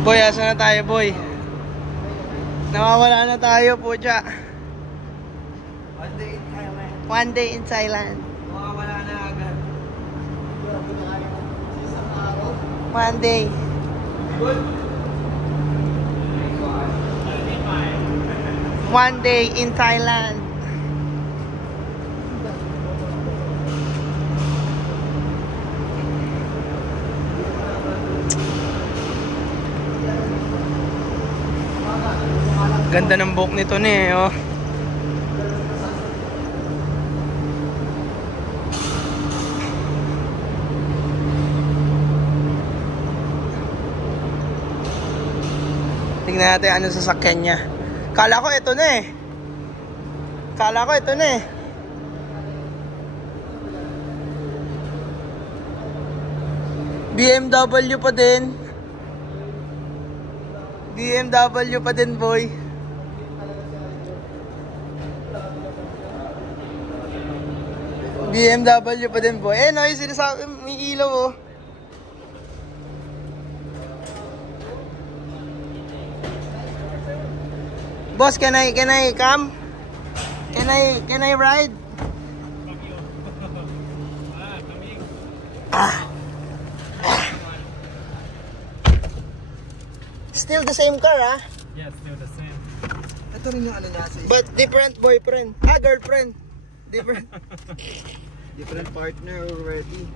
Boy, asa na tayo, boy? Nawawala na tayo, pucha. One day in Thailand. Nawawala na agad. One day. One day in Thailand. Ganda ng buhok nito ni, oh. Tingnan natin ano sasakyan niya. Kala ko ito na eh. Kala ko ito na eh. BMW pa din. BMW pa din, boy. BMW pa din, boy. Eh, no, yung sinasabi, may ilaw, oh. Boss, can I come? Can I ride? Still the same car, ah? Yes, still the same. Ito rin yung ano niya. But different boyfriend. Girlfriend. Different. Different partner already.